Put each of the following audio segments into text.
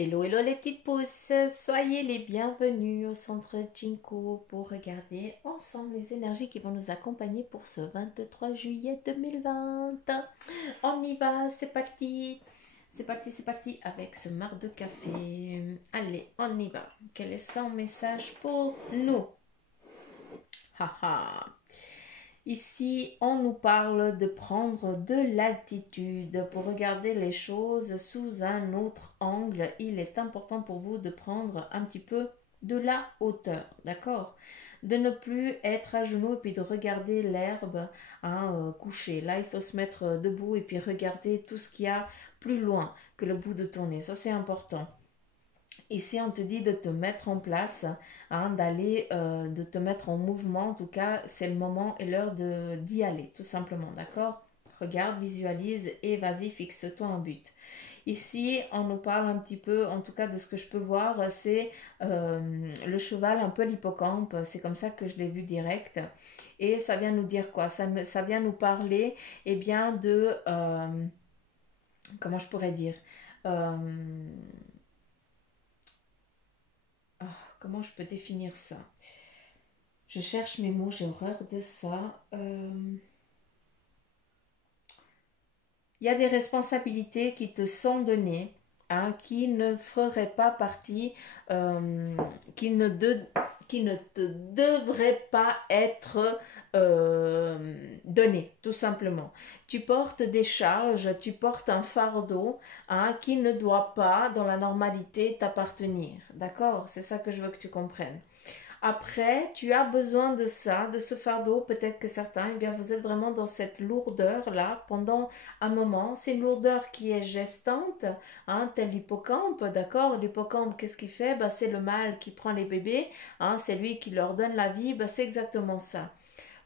Hello, hello les petites pousses, soyez les bienvenus au centre Jinko pour regarder ensemble les énergies qui vont nous accompagner pour ce 23 juillet 2020. On y va, c'est parti avec ce marc de café. Allez, on y va. Quel est son message pour nous? Haha. Ici, on nous parle de prendre de l'altitude pour regarder les choses sous un autre angle. Il est important pour vous de prendre un petit peu de la hauteur, d'accord? De ne plus être à genoux et puis de regarder l'herbe couchée. Là, il faut se mettre debout et puis regarder tout ce qu'il y a plus loin que le bout de ton nez. Ça, c'est important. Ici, on te dit de te mettre en place, de te mettre en mouvement. En tout cas, c'est le moment et l'heure d'y aller, tout simplement, d'accord? Regarde, visualise et vas-y, fixe-toi un but. Ici, on nous parle un petit peu, en tout cas de ce que je peux voir, c'est le cheval, un peu l'hippocampe. C'est comme ça que je l'ai vu direct. Et ça vient nous dire quoi? Ça vient nous parler, eh bien, comment je pourrais dire? Euh, Comment je peux définir ça? Je cherche mes mots, j'ai horreur de ça. Il y a des responsabilités qui te sont données, qui ne feraient pas partie, euh, qui, ne de- qui ne te devraient pas être données, tout simplement. Tu portes des charges, tu portes un fardeau qui ne doit pas, dans la normalité, t'appartenir. D'accord? C'est ça que je veux que tu comprennes. Après, tu as besoin de ça, de ce fardeau. Peut-être que certains, eh bien, vous êtes vraiment dans cette lourdeur-là pendant un moment. C'est une lourdeur qui est gestante, tel l'hippocampe, d'accord? L'hippocampe, qu'est-ce qu'il fait? Ben, c'est le mâle qui prend les bébés, c'est lui qui leur donne la vie. Ben, c'est exactement ça.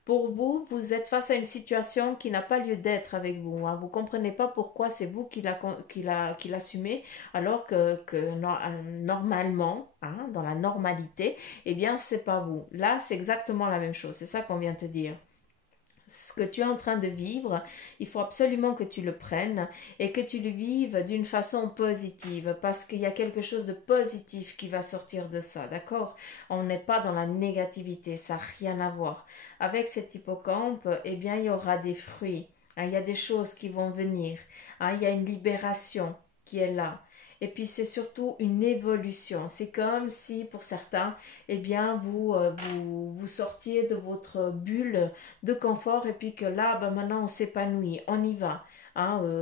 Pour vous, vous êtes face à une situation qui n'a pas lieu d'être avec vous. Vous ne comprenez pas pourquoi c'est vous qui l'assumez, alors que normalement, dans la normalité, eh bien, c'est pas vous. Là, c'est exactement la même chose. C'est ça qu'on vient te dire. Ce que tu es en train de vivre, il faut absolument que tu le prennes et que tu le vives d'une façon positive parce qu'il y a quelque chose de positif qui va sortir de ça, d'accord? On n'est pas dans la négativité, ça n'a rien à voir. Avec cet hippocampe, eh bien, il y aura des fruits, il y a des choses qui vont venir, il y a une libération qui est là. Et puis c'est surtout une évolution. C'est comme si pour certains, eh bien, vous sortiez de votre bulle de confort et puis que là, ben maintenant on s'épanouit, on y va.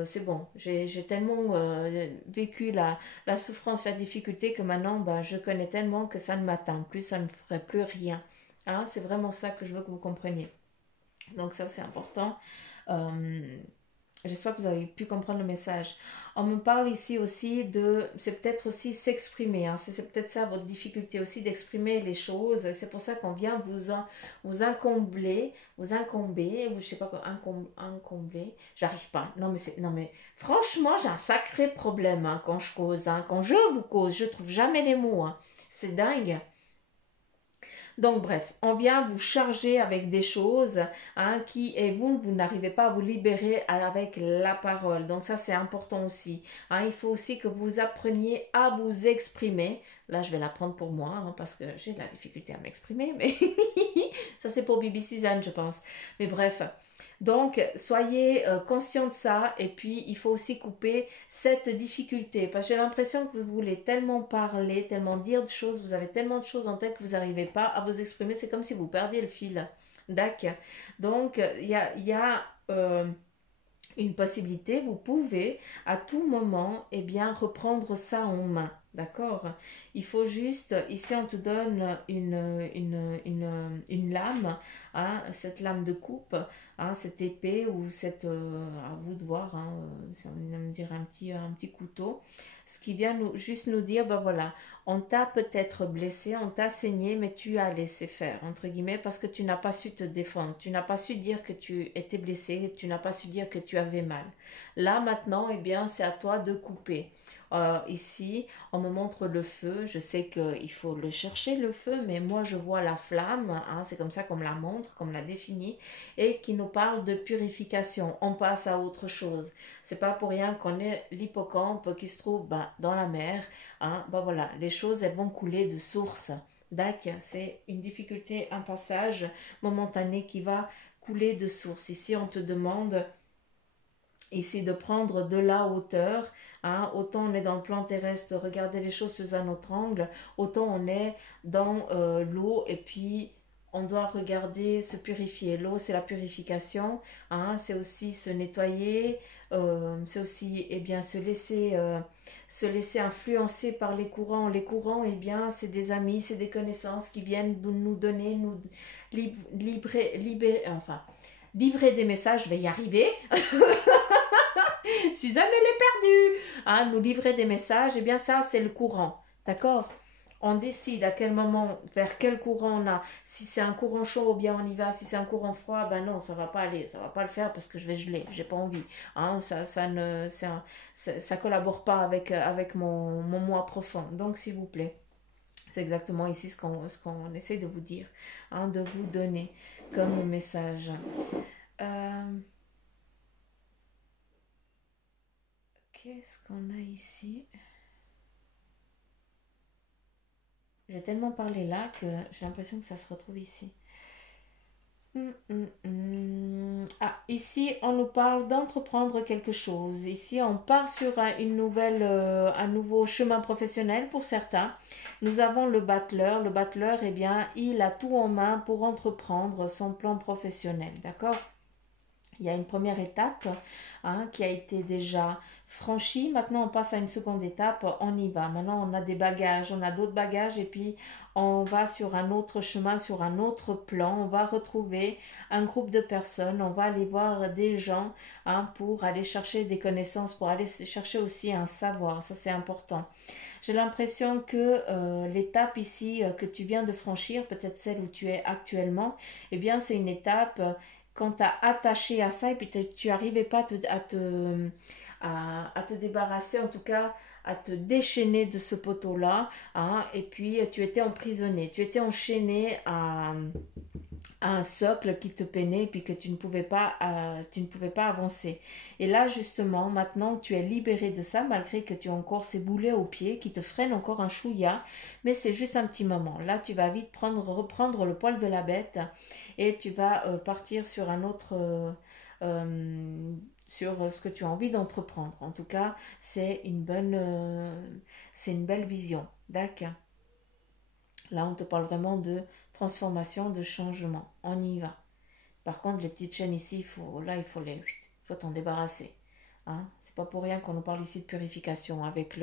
C'est bon, j'ai tellement vécu la souffrance, la difficulté que maintenant ben, je connais tellement que ça ne m'atteint plus, ça ne ferait plus rien. C'est vraiment ça que je veux que vous compreniez. Donc ça c'est important. Euh, J'espère que vous avez pu comprendre le message. On me parle ici aussi c'est peut-être aussi s'exprimer. C'est peut-être ça votre difficulté aussi d'exprimer les choses. C'est pour ça qu'on vient vous incomber, ou je sais pas quoi, incombler. J'arrive pas. Non mais franchement, j'ai un sacré problème quand je cause. Quand je vous cause, je trouve jamais les mots. C'est dingue. Donc bref, on vient vous charger avec des choses et vous n'arrivez pas à vous libérer avec la parole. Donc ça c'est important aussi. Il faut aussi que vous appreniez à vous exprimer. Là je vais l'apprendre pour moi parce que j'ai de la difficulté à m'exprimer. Mais ça c'est pour Bibi Suzanne je pense. Mais bref. Donc, soyez conscient de ça et puis il faut aussi couper cette difficulté parce que j'ai l'impression que vous voulez tellement parler, tellement dire de choses, vous avez tellement de choses en tête que vous n'arrivez pas à vous exprimer, c'est comme si vous perdiez le fil. D'accord. Donc, il y a une possibilité, vous pouvez à tout moment reprendre ça en main. D'accord? Il faut juste, ici on te donne une lame, cette lame de coupe, cette épée ou à vous de voir, si on aime dire un petit couteau, ce qui vient juste nous dire, ben voilà, on t'a peut-être blessé, on t'a saigné, mais tu as laissé faire, entre guillemets, parce que tu n'as pas su te défendre, tu n'as pas su dire que tu étais blessé, tu n'as pas su dire que tu avais mal. Là, maintenant, c'est à toi de couper. Ici, on me montre le feu. Je sais qu'il faut le chercher, le feu, mais moi, je vois la flamme. C'est comme ça qu'on me la montre, qu'on me la définit, et qui nous parle de purification. On passe à autre chose. C'est pas pour rien qu'on ait l'hippocampe qui se trouve dans la mer. Hein. Voilà, les choses, elles vont couler de source. D'accord, c'est une difficulté, un passage momentané qui va couler de source. Ici, on te demande ici de prendre de la hauteur. Hein. Autant on est dans le plan terrestre, de regarder les choses sous un autre angle, autant on est dans l'eau et puis on doit regarder, se purifier. L'eau, c'est la purification, hein, c'est aussi se nettoyer, c'est aussi se laisser influencer par les courants. Les courants, c'est des amis, c'est des connaissances qui viennent nous donner, nous livrer des messages. Je vais y arriver. Suzanne, elle est perdue. Hein, nous livrer des messages, ça, c'est le courant. D'accord? On décide à quel moment, vers quel courant on a. Si c'est un courant chaud, bien on y va. Si c'est un courant froid, non, ça va pas aller. Ça va pas le faire parce que je vais geler. J'ai pas envie. Hein, ça collabore pas avec mon moi profond. Donc, s'il vous plaît, c'est exactement ici ce qu'on essaie de vous dire, hein, de vous donner comme message. Qu'est-ce qu'on a ici? J'ai tellement parlé là que j'ai l'impression que ça se retrouve ici. Ah, ici, on nous parle d'entreprendre quelque chose. Ici, on part sur un nouveau chemin professionnel pour certains. Nous avons le battleur. Le battleur, il a tout en main pour entreprendre son plan professionnel. D'accord? Il y a une première étape, hein, qui a été déjà franchie. Maintenant, on passe à une seconde étape. On y va. Maintenant, on a des bagages, on a d'autres bagages et puis on va sur un autre chemin, sur un autre plan. On va retrouver un groupe de personnes. On va aller voir des gens, hein, pour aller chercher des connaissances, pour aller chercher aussi un savoir. Ça, c'est important. J'ai l'impression que l'étape ici que tu viens de franchir, peut-être celle où tu es actuellement, c'est une étape quand tu as attaché à ça et puis tu n'arrivais pas à te débarrasser, en tout cas à te déchaîner de ce poteau-là, hein, et puis tu étais emprisonné, tu étais enchaîné à un socle qui te peinait et puis que tu ne pouvais pas avancer. Et là, justement, maintenant, tu es libéré de ça, malgré que tu as encore ces boulets aux pieds qui te freinent encore un chouïa, mais c'est juste un petit moment. Là, tu vas vite reprendre le poil de la bête et tu vas partir sur un autre... sur ce que tu as envie d'entreprendre. En tout cas, c'est une belle vision. D'accord. Là, on te parle vraiment de transformation, de changement. On y va. Par contre, les petites chaînes ici, il faut t'en débarrasser. Hein? C'est pas pour rien qu'on nous parle ici de purification avec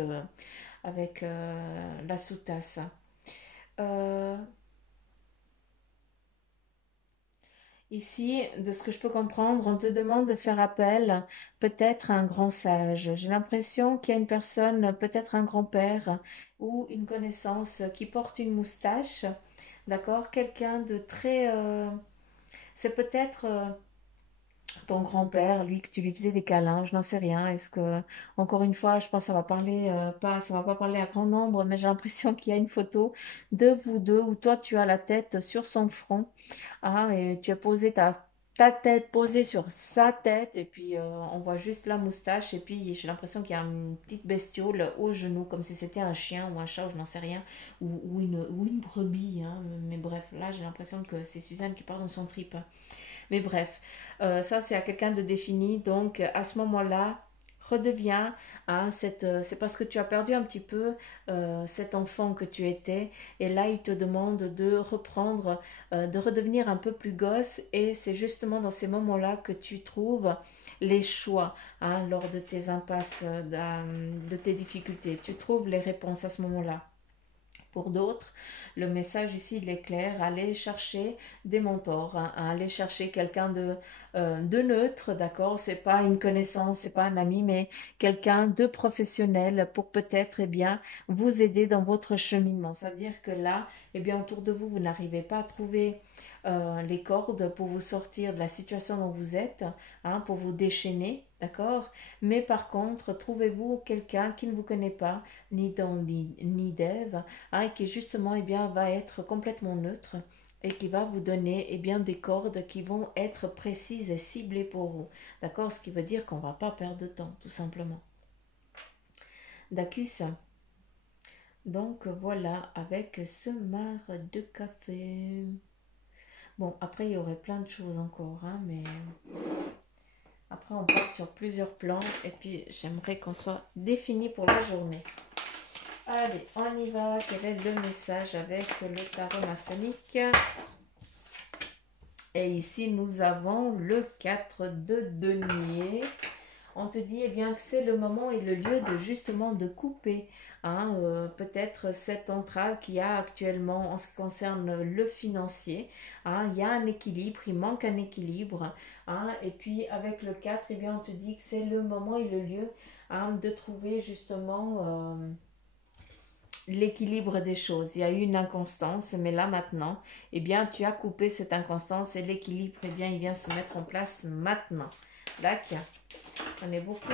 la sous-tasse. Ici, de ce que je peux comprendre, on te demande de faire appel peut-être à un grand sage. J'ai l'impression qu'il y a une personne, peut-être un grand-père ou une connaissance qui porte une moustache. D'accord? Quelqu'un de très... c'est peut-être ton grand-père, lui, que tu lui faisais des câlins, je n'en sais rien. Est-ce que, encore une fois, je pense que ça va parler, ça va pas parler à grand nombre, mais j'ai l'impression qu'il y a une photo de vous deux où toi, tu as la tête sur son front. Ah, et tu as posé ta tête posée sur sa tête, et puis on voit juste la moustache, et puis j'ai l'impression qu'il y a une petite bestiole au genou, comme si c'était un chien ou un chat, ou je n'en sais rien, ou une brebis, hein. Mais bref, là j'ai l'impression que c'est Suzanne qui part dans son trip. Mais bref, ça c'est à quelqu'un de défini, donc à ce moment-là, redeviens, hein, c'est parce que tu as perdu un petit peu cet enfant que tu étais, et là il te demande de reprendre, de redevenir un peu plus gosse, et c'est justement dans ces moments-là que tu trouves les choix, hein, lors de tes impasses, de tes difficultés. Tu trouves les réponses à ce moment-là. Pour d'autres, le message ici, il est clair, aller chercher des mentors, hein, aller chercher quelqu'un de neutre, d'accord? C'est pas une connaissance, c'est pas un ami, mais quelqu'un de professionnel pour peut-être, vous aider dans votre cheminement. Ça veut dire que là, autour de vous, vous n'arrivez pas à trouver les cordes pour vous sortir de la situation dont vous êtes, hein, pour vous déchaîner, d'accord? Mais par contre, trouvez-vous quelqu'un qui ne vous connaît pas, ni Dan, ni Dave, hein, qui justement va être complètement neutre, et qui va vous donner eh bien, des cordes qui vont être précises et ciblées pour vous. D'accord? Ce qui veut dire qu'on ne va pas perdre de temps, tout simplement. D'accord? Donc voilà, avec ce marc de café. Bon, après, il y aurait plein de choses encore, hein, mais après, on part sur plusieurs plans et puis j'aimerais qu'on soit défini pour la journée. Allez, on y va. Quel est le message avec le tarot maçonnique? Et ici, nous avons le 4 de denier. On te dit eh bien, que c'est le moment et le lieu de justement de couper hein, peut-être cette entrave qu'il y a actuellement en ce qui concerne le financier. Hein, il y a un équilibre, il manque un équilibre. Hein, et puis avec le 4, eh bien, on te dit que c'est le moment et le lieu hein, de trouver justement l'équilibre des choses. Il y a eu une inconstance, mais là maintenant, eh bien, tu as coupé cette inconstance et l'équilibre, eh bien, il vient se mettre en place maintenant. D'accord. On est beaucoup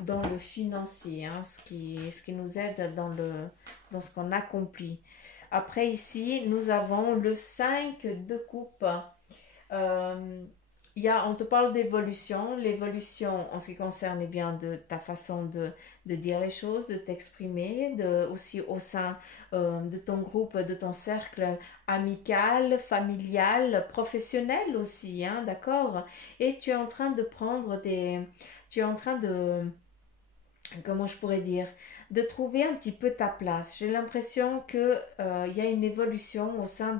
dans le financier, hein, ce qui nous aide dans ce qu'on accomplit. Après ici, nous avons le 5 de coupe. On te parle d'évolution. L'évolution en ce qui concerne eh bien, de ta façon de dire les choses, de t'exprimer, aussi au sein de ton groupe, de ton cercle amical, familial, professionnel aussi, hein, d'accord? Et tu es en train de prendre Tu es en train de... Comment je pourrais dire, de trouver un petit peu ta place. J'ai l'impression que y a une évolution au sein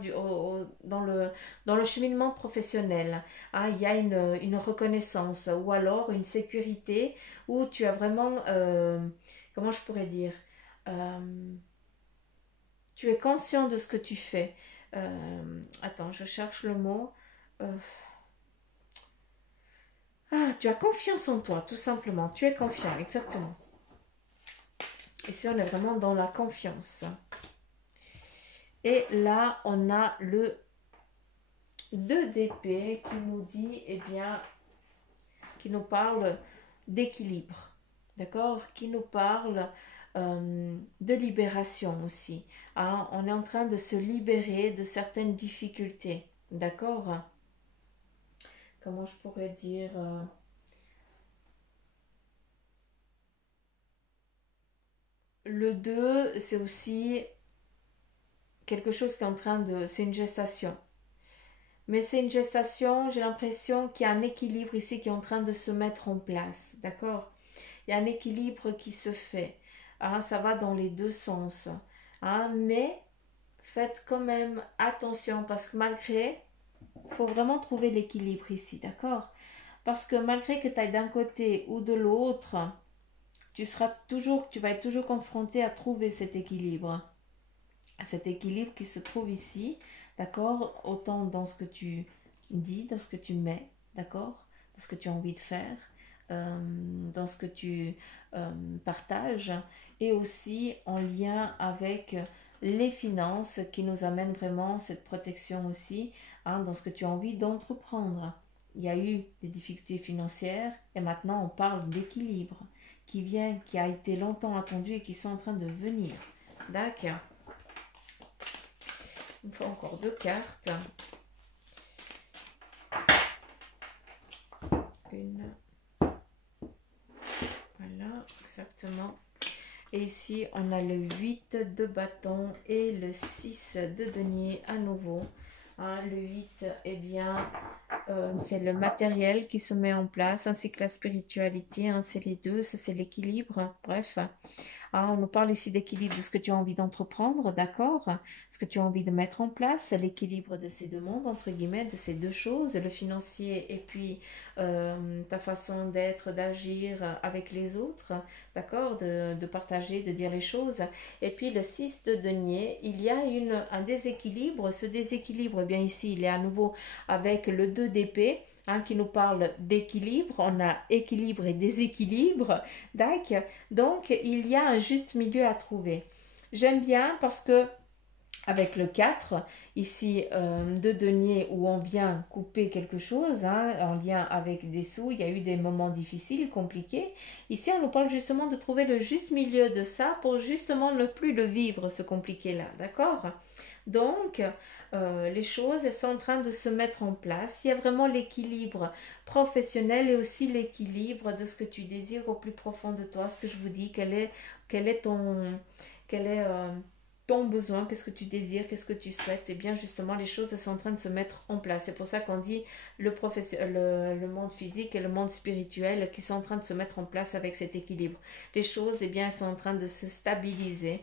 dans le cheminement professionnel. Hein, il y a une reconnaissance ou alors une sécurité où tu as vraiment, comment je pourrais dire, tu es conscient de ce que tu fais. Attends, je cherche le mot. Tu as confiance en toi, tout simplement. Tu es confiant, exactement. Ici, on est vraiment dans la confiance. Et là, on a le 2 d'épée qui nous dit, eh bien, qui nous parle d'équilibre. D'accord? Qui nous parle de libération aussi. Hein? On est en train de se libérer de certaines difficultés. D'accord? Comment je pourrais dire le 2, c'est aussi quelque chose qui est en train de... C'est une gestation. Mais c'est une gestation, j'ai l'impression qu'il y a un équilibre ici qui est en train de se mettre en place. D'accord? Il y a un équilibre qui se fait. Hein, ça va dans les deux sens. Hein, mais faites quand même attention parce que malgré... Il faut vraiment trouver l'équilibre ici. D'accord? Parce que malgré que tu ailles d'un côté ou de l'autre, tu vas être toujours confronté à trouver cet équilibre. Cet équilibre qui se trouve ici, d'accord, autant dans ce que tu dis, dans ce que tu mets, d'accord, dans ce que tu as envie de faire, dans ce que tu partages, et aussi en lien avec les finances qui nous amènent vraiment cette protection aussi, hein, dans ce que tu as envie d'entreprendre. Il y a eu des difficultés financières et maintenant on parle d'équilibre qui a été longtemps attendu et qui sont en train de venir. D'accord. Il me faut encore 2 cartes. Une. Voilà, exactement. Et ici, on a le 8 de bâton et le 6 de denier à nouveau. Hein, le 8, eh bien, c'est le matériel qui se met en place, ainsi que la spiritualité. Hein, c'est les deux, ça c'est l'équilibre. Bref. Ah, on nous parle ici d'équilibre de ce que tu as envie d'entreprendre, d'accord? Ce que tu as envie de mettre en place, l'équilibre de ces deux mondes, entre guillemets, de ces deux choses, le financier et puis ta façon d'être, d'agir avec les autres, d'accord? De partager, de dire les choses. Et puis le 6 de denier, il y a un déséquilibre. Ce déséquilibre, eh bien ici, il est à nouveau avec le 2 d'épée. Hein, qui nous parle d'équilibre, on a équilibre et déséquilibre, donc il y a un juste milieu à trouver. J'aime bien parce que avec le 4, ici de denier où on vient couper quelque chose en lien avec des sous. Il y a eu des moments difficiles, compliqués. Ici, on nous parle justement de trouver le juste milieu de ça pour justement ne plus le vivre, ce compliqué-là. D'accord? Donc, les choses, elles sont en train de se mettre en place. Il y a vraiment l'équilibre professionnel et aussi l'équilibre de ce que tu désires au plus profond de toi. Ce que je vous dis, quel est ton besoin, qu'est-ce que tu désires, qu'est-ce que tu souhaites. Et bien justement, les choses elles sont en train de se mettre en place. C'est pour ça qu'on dit le monde physique et le monde spirituel qui sont en train de se mettre en place avec cet équilibre. Les choses, eh bien, elles sont en train de se stabiliser.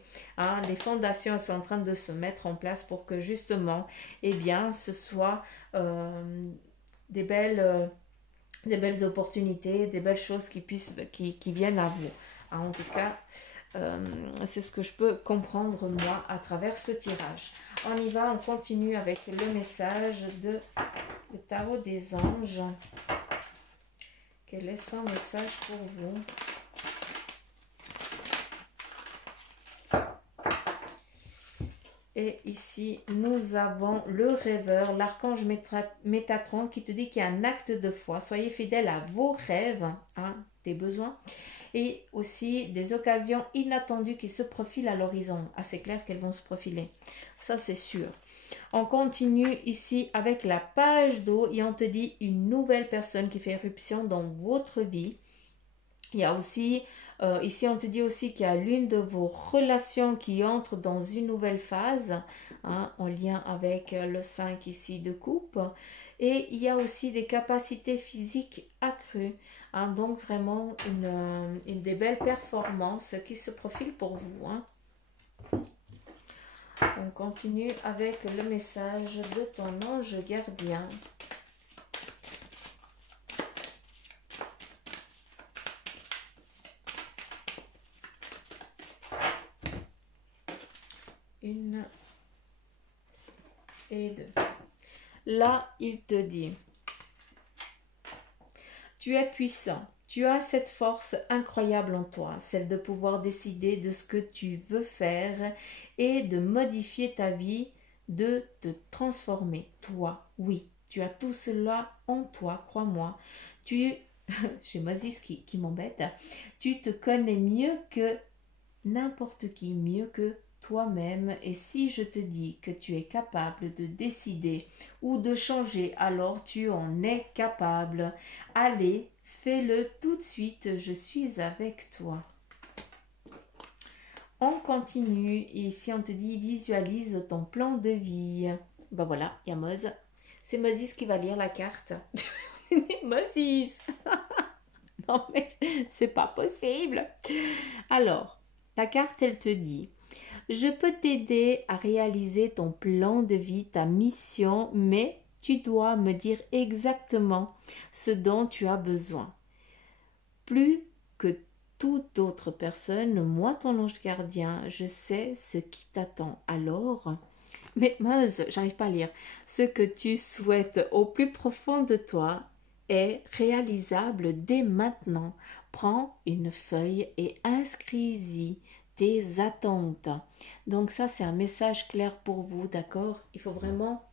Les fondations sont en train de se mettre en place pour que justement, eh bien, ce soit des belles opportunités, des belles choses qui viennent à vous. En tout cas, c'est ce que je peux comprendre moi à travers ce tirage. On y va, on continue avec le message de le tarot des anges. Quel est son message pour vous? Et ici, nous avons le rêveur, l'archange Métatron qui te dit qu'il y a un acte de foi. Soyez fidèle à vos rêves, tes besoins. Et aussi des occasions inattendues qui se profilent à l'horizon. C'est clair qu'elles vont se profiler. Ça, c'est sûr. On continue ici avec la page d'eau et on te dit une nouvelle personne qui fait éruption dans votre vie. Il y a aussi, ici on te dit aussi qu'il y a l'une de vos relations qui entre dans une nouvelle phase, en lien avec le 5 ici de coupe. Et il y a aussi des capacités physiques accrues. Donc vraiment une des belles performances qui se profile pour vous. On continue avec le message de ton ange gardien. Une et deux. Là, il te dit... Tu es puissant, tu as cette force incroyable en toi, celle de pouvoir décider de ce que tu veux faire et de modifier ta vie, de te transformer. Toi, oui, tu as tout cela en toi, crois-moi. J'ai Moses qui m'embête, tu te connais mieux que n'importe qui, mieux que toi-même. Et si je te dis que tu es capable de décider ou de changer, alors tu en es capable. Allez, fais-le tout de suite, je suis avec toi. On continue et ici on te dit visualise ton plan de vie. Ben voilà, il y a Moz. C'est Moses qui va lire la carte. Moses. Non mais c'est pas possible. Alors, la carte elle te dit je peux t'aider à réaliser ton plan de vie, ta mission, mais tu dois me dire exactement ce dont tu as besoin. Plus que toute autre personne, moi ton ange gardien, je sais ce qui t'attend. Alors, mais Meuse, j'arrive pas à lire. Ce que tu souhaites au plus profond de toi est réalisable dès maintenant. Prends une feuille et inscris-y tes attentes. Donc ça, c'est un message clair pour vous, d'accord? Il faut vraiment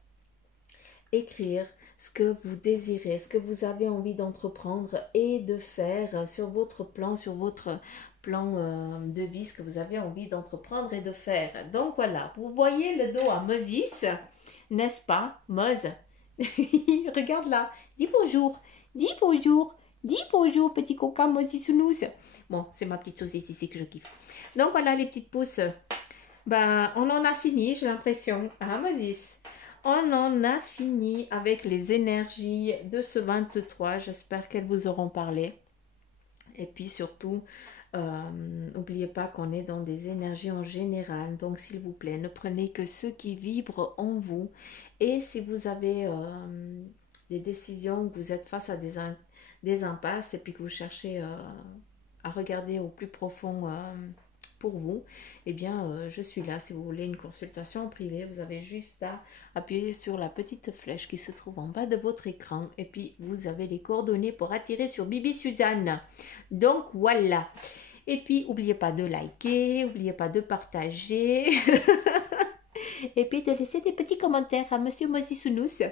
écrire ce que vous désirez, ce que vous avez envie d'entreprendre et de faire sur votre plan de vie, ce que vous avez envie d'entreprendre et de faire. Donc voilà, vous voyez le dos à Moses, n'est-ce pas, Mose? Regarde là, dis bonjour, dis bonjour, dis bonjour, petit coca Moses. Bon, c'est ma petite saucisse ici que je kiffe. Donc voilà les petites pousses. Ben, on en a fini, j'ai l'impression. Moses. On en a fini avec les énergies de ce 23. J'espère qu'elles vous auront parlé. Et puis surtout, n'oubliez pas qu'on est dans des énergies en général. Donc s'il vous plaît, ne prenez que ceux qui vibrent en vous. Et si vous avez des décisions, que vous êtes face à des impasses et puis que vous cherchez à regarder au plus profond pour vous, eh bien je suis là. Si vous voulez une consultation en privé, vous avez juste à appuyer sur la petite flèche qui se trouve en bas de votre écran et puis vous avez les coordonnées pour attirer sur Bibi Suzanne. Donc voilà. Et puis n'oubliez pas de liker, n'oubliez pas de partager Et puis de laisser des petits commentaires à Monsieur Mosisounous.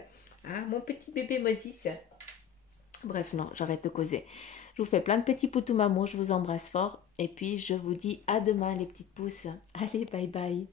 Hein, mon petit bébé Moses. Bref, non, j'arrête de causer. Je vous fais plein de petits poutous mamours, je vous embrasse fort. Et puis, je vous dis à demain, les petites pousses. Allez, bye bye.